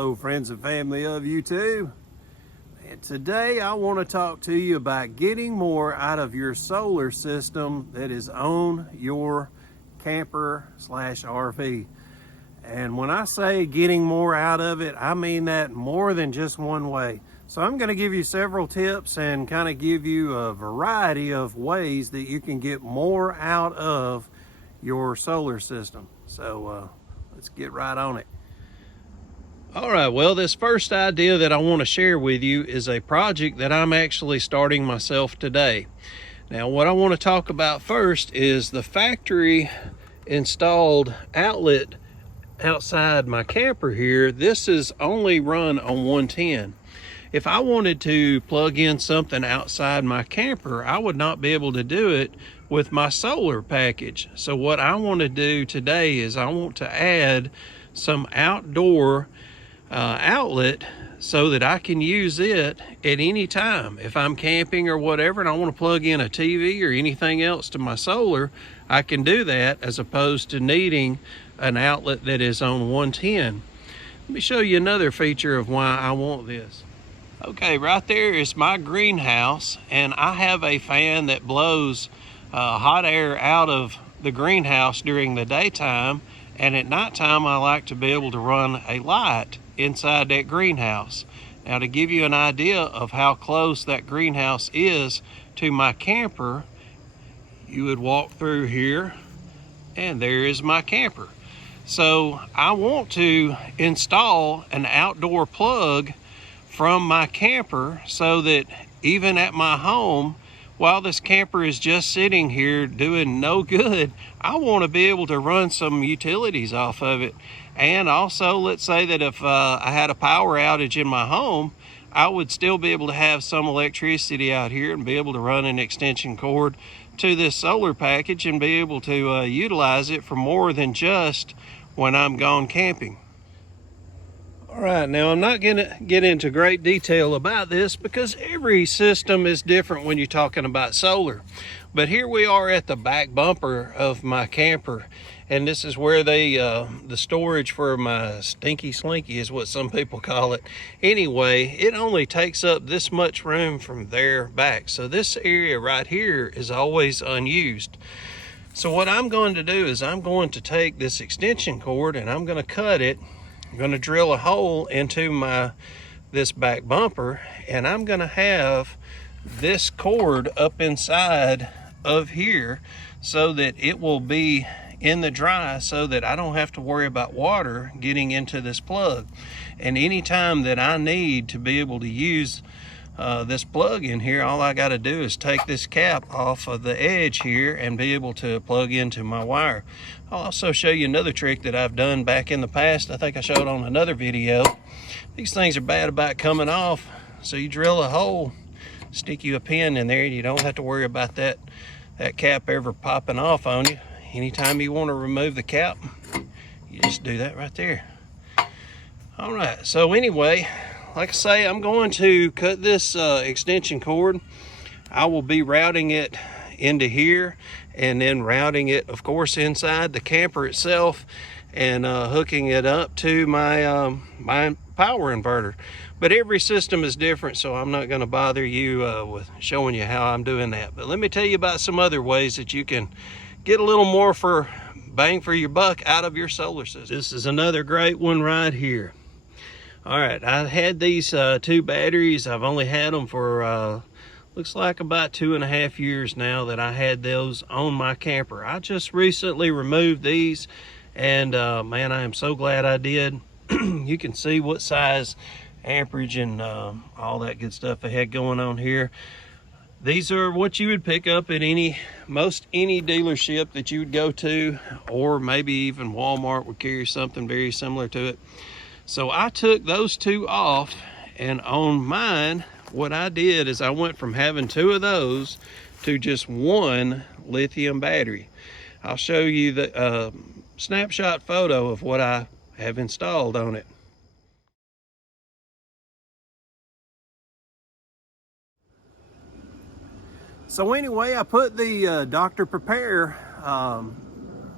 Hello friends and family of YouTube. And today I want to talk to you about getting more out of your solar system that is on your camper slash RV. And when I say getting more out of it, I mean that more than just one way. So I'm going to give you several tips and kind of give you a variety of ways that you can get more out of your solar system. So let's get right on it. All right, well, this first idea that I want to share with you is a project that I'm actually starting myself today. Now, what I want to talk about first is the factory installed outlet outside my camper here. This is only run on 110. If I wanted to plug in something outside my camper, I would not be able to do it with my solar package. So what I want to do today is I want to add some outdoor outlet so that I can use it at any time. If I'm camping or whatever and I want to plug in a TV or anything else to my solar, I can do that as opposed to needing an outlet that is on 110. Let me show you another feature of why I want this. Okay, right there is my greenhouse, and I have a fan that blows hot air out of the greenhouse during the daytime, and at nighttime I like to be able to run a light inside that greenhouse. Now, to give you an idea of how close that greenhouse is to my camper, you would walk through here and there is my camper. So I want to install an outdoor plug from my camper so that even at my home, while this camper is just sitting here doing no good, I want to be able to run some utilities off of it. And also, let's say that if I had a power outage in my home, I would still be able to have some electricity out here and be able to run an extension cord to this solar package and be able to utilize it for more than just when I'm gone camping. All right, now I'm not going to get into great detail about this because every system is different when you're talking about solar. But here we are at the back bumper of my camper, and this is where the storage for my stinky slinky is what some people call it. Anyway, it only takes up this much room from there back. So this area right here is always unused. So what I'm going to do is I'm going to take this extension cord and I'm going to cut it. I'm going to drill a hole into this back bumper, and I'm going to have this cord up inside of here so that it will be in the dry so that I don't have to worry about water getting into this plug. And anytime that I need to be able to use this plug in here, all I got to do is take this cap off of the edge here and be able to plug into my wire. I'll also show you another trick that I've done back in the past. I think I showed on another video. These things are bad about coming off, so you drill a hole, stick you a pin in there, and you don't have to worry about that cap ever popping off on you. Anytime you want to remove the cap, you just do that right there. All right, so anyway, like I say, I'm going to cut this extension cord. I will be routing it into here and then routing it, of course, inside the camper itself and hooking it up to my my power inverter. But every system is different, so I'm not going to bother you with showing you how I'm doing that. But let me tell you about some other ways that you can get a little more for bang for your buck out of your solar system. This is another great one right here. All right, I had these two batteries. I've only had them for looks like about 2.5 years now that I had those on my camper. I just recently removed these, and man, I am so glad I did. You can see what size amperage and all that good stuff I had going on here. These are what you would pick up at most any dealership that you would go to, or maybe even Walmart would carry something very similar to it. So I took those two off, and on mine, what I did is I went from having two of those to just one lithium battery. I'll show you the snapshot photo of what I have installed on it. So anyway, I put the Dr. Prepare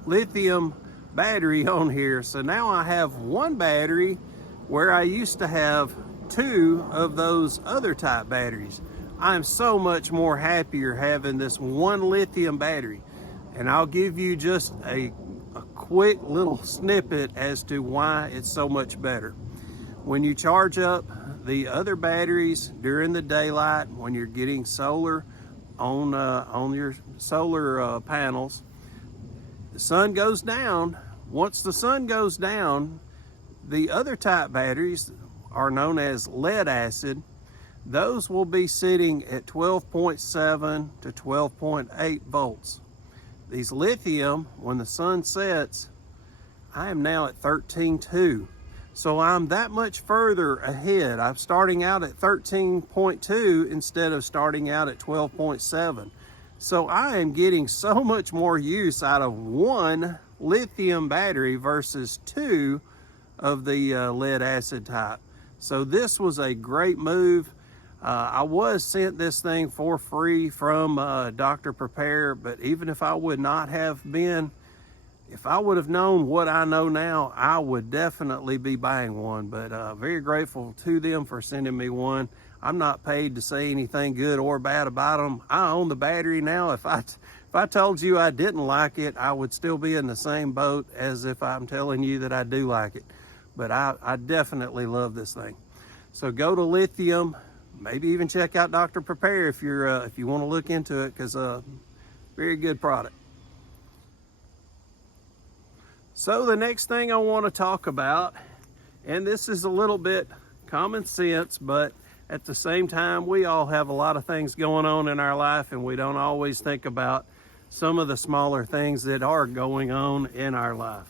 lithium battery on here. So now I have one battery where I used to have 2 of those other type batteries. I'm so much more happier having this one lithium battery. And I'll give you just a quick little snippet as to why it's so much better. When you charge up the other batteries during the daylight, when you're getting solar on your solar panels, the sun goes down. Once the sun goes down, the other type batteries are known as lead acid. Those will be sitting at 12.7 to 12.8 volts. These lithium, when the sun sets, I am now at 13.2. So I'm that much further ahead. I'm starting out at 13.2 instead of starting out at 12.7. So I am getting so much more use out of one lithium battery versus 2 of the lead acid type. So this was a great move. I was sent this thing for free from Dr. Prepare, but even if I would not have been, if I would have known what I know now, I would definitely be buying one. But very grateful to them for sending me one. I'm not paid to say anything good or bad about them. I own the battery now. If I told you I didn't like it, I would still be in the same boat as if I'm telling you that I do like it. But I definitely love this thing. So go to Lithium. Maybe even check out Dr. Prepare if you want to look into it, because very good product. So the next thing I want to talk about, and this is a little bit common sense, but at the same time, we all have a lot of things going on in our life, and we don't always think about some of the smaller things that are going on in our life.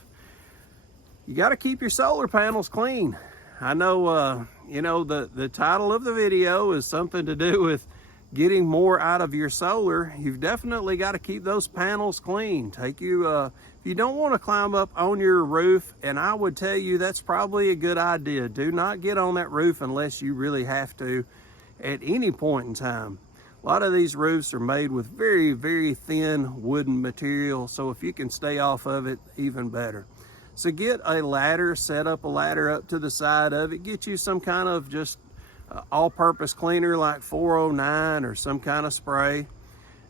You got to keep your solar panels clean. I know, you know, the title of the video is something to do with getting more out of your solar. You've definitely got to keep those panels clean. If you don't want to climb up on your roof, and I would tell you that's probably a good idea. Do not get on that roof unless you really have to at any point in time. A lot of these roofs are made with very, very thin wooden material, so if you can stay off of it, even better. So get a ladder, set up a ladder up to the side of it, get you some kind of just all-purpose cleaner like 409 or some kind of spray,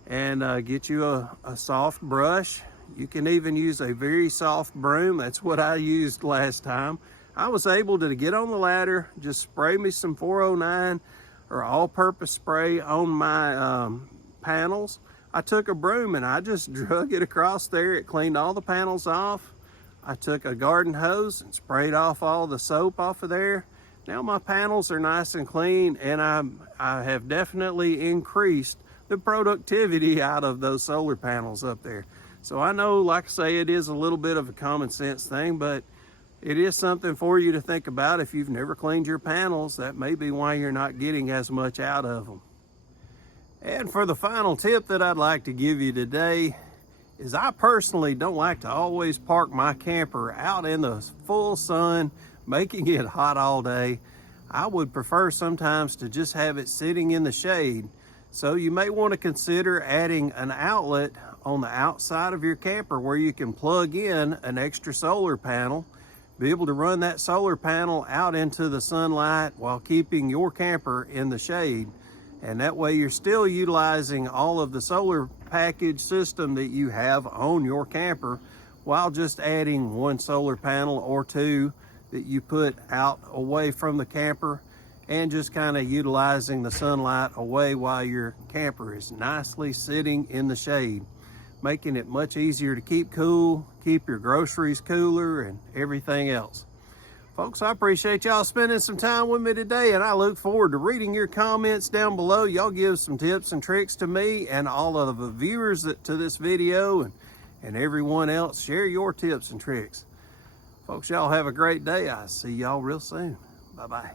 and get you a soft brush. You can even use a very soft broom. That's what I used last time. I was able to get on the ladder, just spray me some 409 or all-purpose spray on my panels. I took a broom and I just drug it across there. It cleaned all the panels off. I took a garden hose and sprayed off all the soap off of there. Now my panels are nice and clean, and I have definitely increased the productivity out of those solar panels up there. So I know, like I say, it is a little bit of a common sense thing, but it is something for you to think about. If you've never cleaned your panels, that may be why you're not getting as much out of them. And for the final tip that I'd like to give you today is I personally don't like to always park my camper out in the full sun, making it hot all day. I would prefer sometimes to just have it sitting in the shade. So you may want to consider adding an outlet on the outside of your camper where you can plug in an extra solar panel, be able to run that solar panel out into the sunlight while keeping your camper in the shade. And that way you're still utilizing all of the solar package system that you have on your camper, while just adding one solar panel or two that you put out away from the camper, and just kind of utilizing the sunlight away while your camper is nicely sitting in the shade, making it much easier to keep cool, keep your groceries cooler, and everything else. Folks, I appreciate y'all spending some time with me today, and I look forward to reading your comments down below. Y'all give some tips and tricks to me and all of the viewers to this video, and everyone else. Share your tips and tricks. Folks, y'all have a great day. I'll see y'all real soon. Bye-bye.